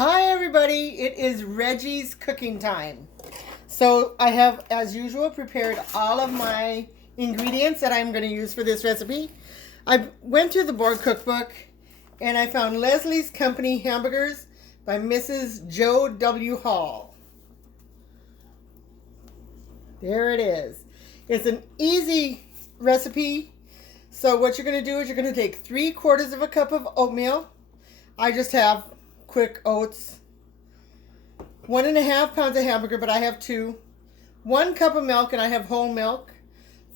Hi everybody, it is Reggie's cooking time. So I have, as usual, prepared all of my ingredients that I'm going to use for this recipe. I went to the Borg Cookbook and I found Leslie's Company Hamburgers by Mrs. Joe W. Hall. There it is. It's an easy recipe. So what you're going to do is you're going to take 3/4 of a cup of oatmeal. I just have quick oats. 1.5 pounds of hamburger, but I have 2. 1 cup of milk, and I have whole milk.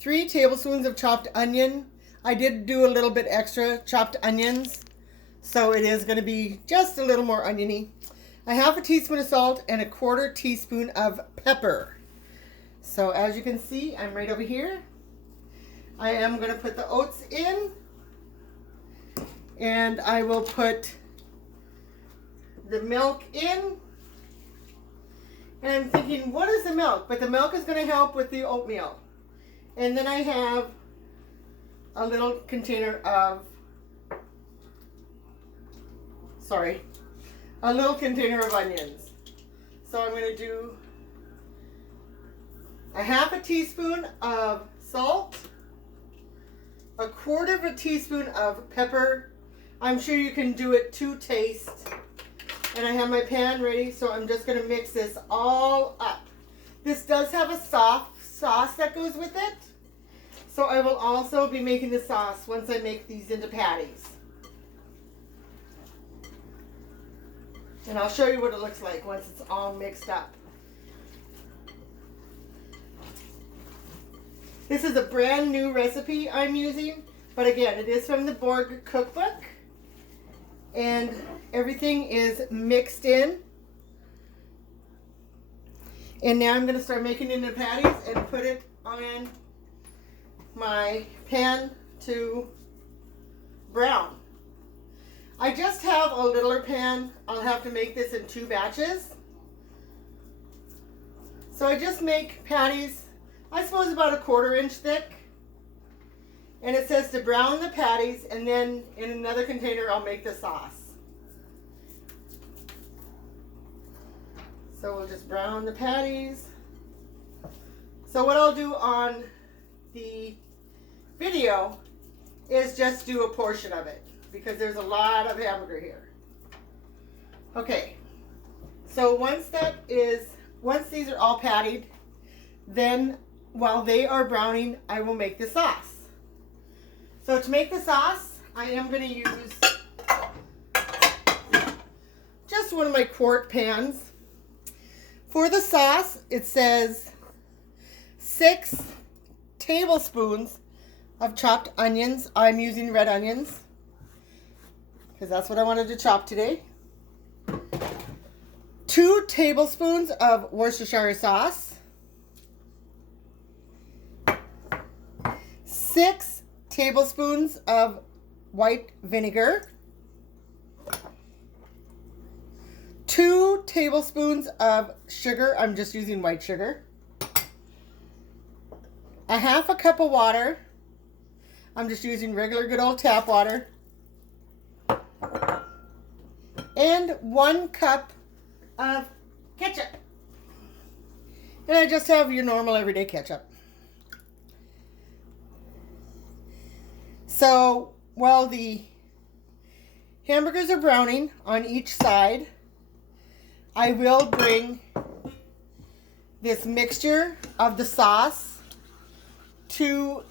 3 tablespoons of chopped onion. I did do a little bit extra chopped onions, so it is going to be just a little more oniony. A 1/2 teaspoon of salt and a 1/4 teaspoon of pepper. So as you can see, I'm right over here. I am going to put the oats in, and I will put the milk in. And I'm thinking, what is the milk? But the milk is going to help with the oatmeal. And then I have a little container of, a little container of onions. So I'm going to do a 1/2 teaspoon of salt, a 1/4 teaspoon of pepper. I'm sure you can do it to taste. And I have my pan ready, so I'm just going to mix this all up. This does have a soft sauce that goes with it. So I will also be making the sauce once I make these into patties. And I'll show you what it looks like once it's all mixed up. This is a brand new recipe I'm using, but again, it is from the Borg Cookbook. And everything is mixed in. And now I'm going to start making it into patties and put it on my pan to brown. I just have a littler pan. I'll have to make this in 2 batches. So I just make patties, I suppose about a 1/4 inch thick. And it says to brown the patties, and then in another container I'll make the sauce. So we'll just brown the patties. So what I'll do on the video is just do a portion of it, because there's a lot of hamburger here. Okay, so once these are all patted, then while they are browning, I will make the sauce. So to make the sauce, I am going to use just one of my quart pans. For the sauce, it says 6 tablespoons of chopped onions. I'm using red onions because that's what I wanted to chop today. 2 tablespoons of Worcestershire sauce. 6 tablespoons of white vinegar, 2 tablespoons of sugar. I'm just using white sugar. A 1/2 cup of water. I'm just using regular good old tap water. And 1 cup of ketchup. And I just have your normal everyday ketchup. So while the hamburgers are browning on each side, I will bring this mixture of the sauce to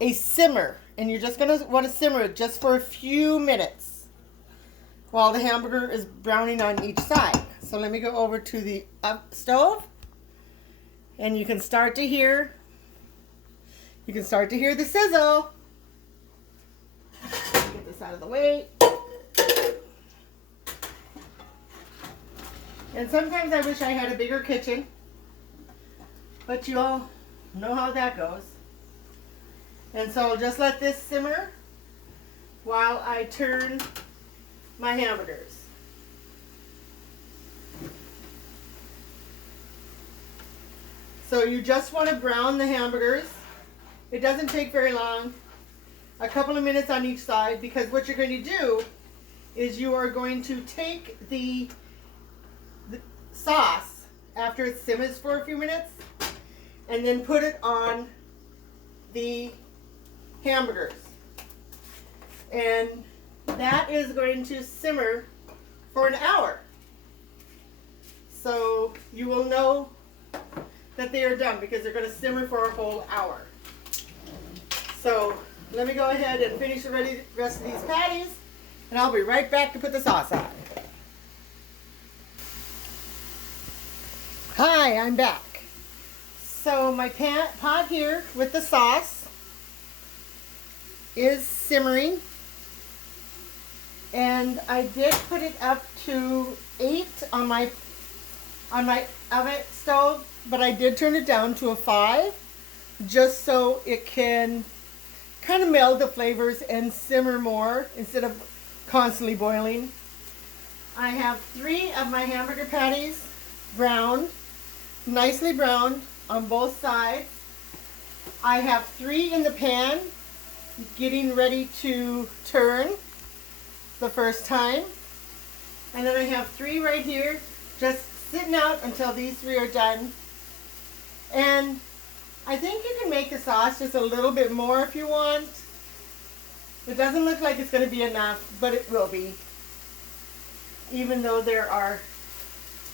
a simmer. And you're just going to want to simmer it just for a few minutes while the hamburger is browning on each side. So let me go over to the stove, and you can start to hear the sizzle. Get this out of the way. And sometimes I wish I had a bigger kitchen, but you all know how that goes. And so I'll just let this simmer while I turn my hamburgers. So you just want to brown the hamburgers. It doesn't take very long. A couple of minutes on each side, because what you're going to do is you are going to take the sauce after it simmers for a few minutes, and then put it on the hamburgers. And that is going to simmer for an hour. So you will know that they are done because they're going to simmer for a whole hour. So let me go ahead and finish the rest of these patties, and I'll be right back to put the sauce on. Hi, I'm back. So my pot here with the sauce is simmering, and I did put it up to 8 on my oven stove, but I did turn it down to a 5 just so it can kind of meld the flavors and simmer more instead of constantly boiling. I have 3 of my hamburger patties browned, nicely browned on both sides. I have 3 in the pan getting ready to turn the first time, and then I have 3 right here just sitting out until these 3 are done. And I think you can make the sauce just a little bit more if you want. It doesn't look like it's going to be enough, but it will be, even though there are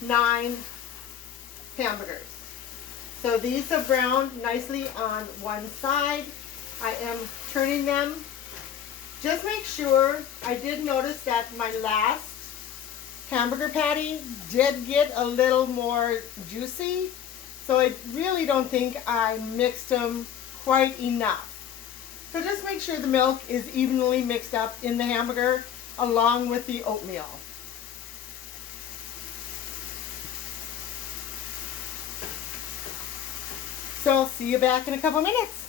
9 hamburgers. So these are browned nicely on one side. I am turning them. Just make sure, I did notice that my last hamburger patty did get a little more juicy, so I really don't think I mixed them quite enough. So just make sure the milk is evenly mixed up in the hamburger along with the oatmeal. So I'll see you back in a couple minutes.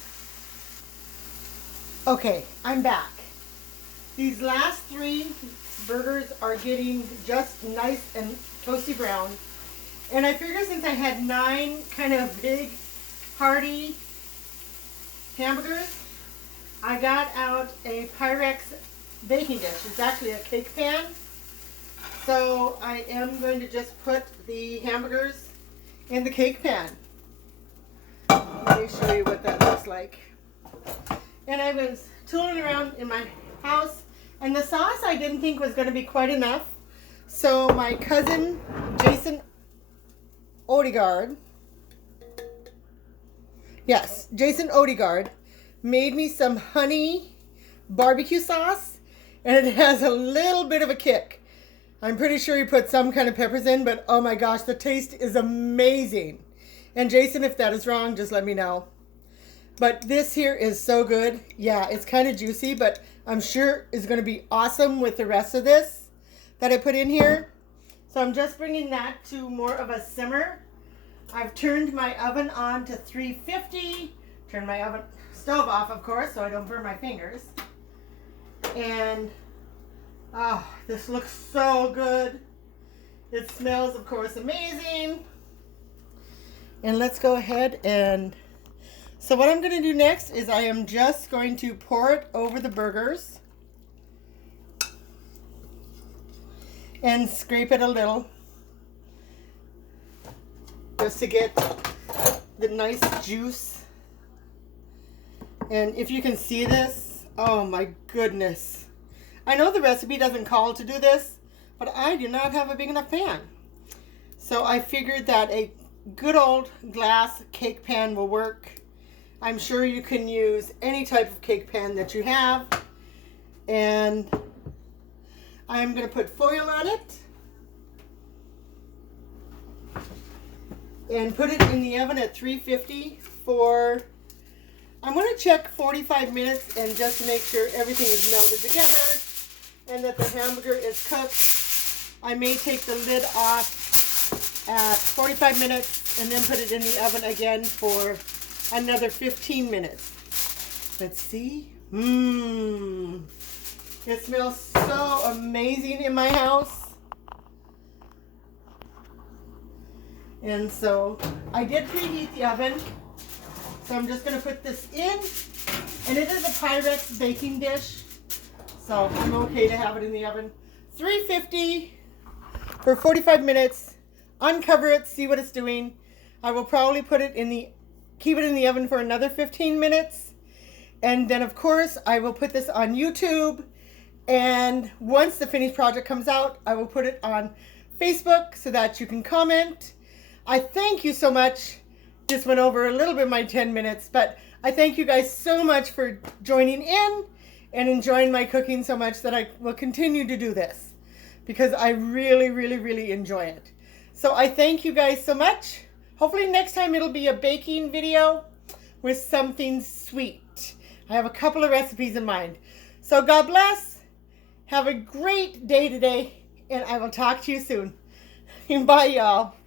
Okay, I'm back. These last 3 burgers are getting just nice and toasty brown. And I figured since I had 9 kind of big, hearty hamburgers, I got out a Pyrex baking dish. It's actually a cake pan. So I am going to just put the hamburgers in the cake pan. Let me show you what that looks like. And I was tooling around in my house, and the sauce I didn't think was going to be quite enough. So my cousin Jason Odegaard, made me some honey barbecue sauce, and it has a little bit of a kick. I'm pretty sure he put some kind of peppers in, but oh my gosh, the taste is amazing. And Jason, if that is wrong, just let me know. But this here is so good. Yeah, it's kind of juicy, but I'm sure it's going to be awesome with the rest of this that I put in here. So I'm just bringing that to more of a simmer. I've turned my oven on to 350. Turned my stove off, of course, so I don't burn my fingers. And oh, this looks so good. It smells, of course, amazing. And let's go ahead and, so what I'm going to do next is I am just going to pour it over the burgers and scrape it a little just to get the nice juice. And if you can see this, oh my goodness. I know the recipe doesn't call to do this, but I do not have a big enough pan. So I figured that a good old glass cake pan will work. I'm sure you can use any type of cake pan that you have. And I'm going to put foil on it and put it in the oven at 350 for, I'm going to check 45 minutes and just to make sure everything is melted together and that the hamburger is cooked. I may take the lid off at 45 minutes and then put it in the oven again for another 15 minutes. Let's see. It smells so amazing in my house. And so I did preheat the oven. So I'm just going to put this in. And it is a Pyrex baking dish. So I'm okay to have it in the oven. 350 for 45 minutes uncover it, see what it's doing. I will probably keep it in the oven for another 15 minutes. And then of course I will put this on YouTube. And once the finished project comes out, I will put it on Facebook so that you can comment. I thank you so much. This went over a little bit my 10 minutes, but I thank you guys so much for joining in and enjoying my cooking so much that I will continue to do this because I really, really, really enjoy it. So I thank you guys so much. Hopefully next time it'll be a baking video with something sweet. I have a couple of recipes in mind. So God bless. Have a great day today, and I will talk to you soon. Bye, y'all.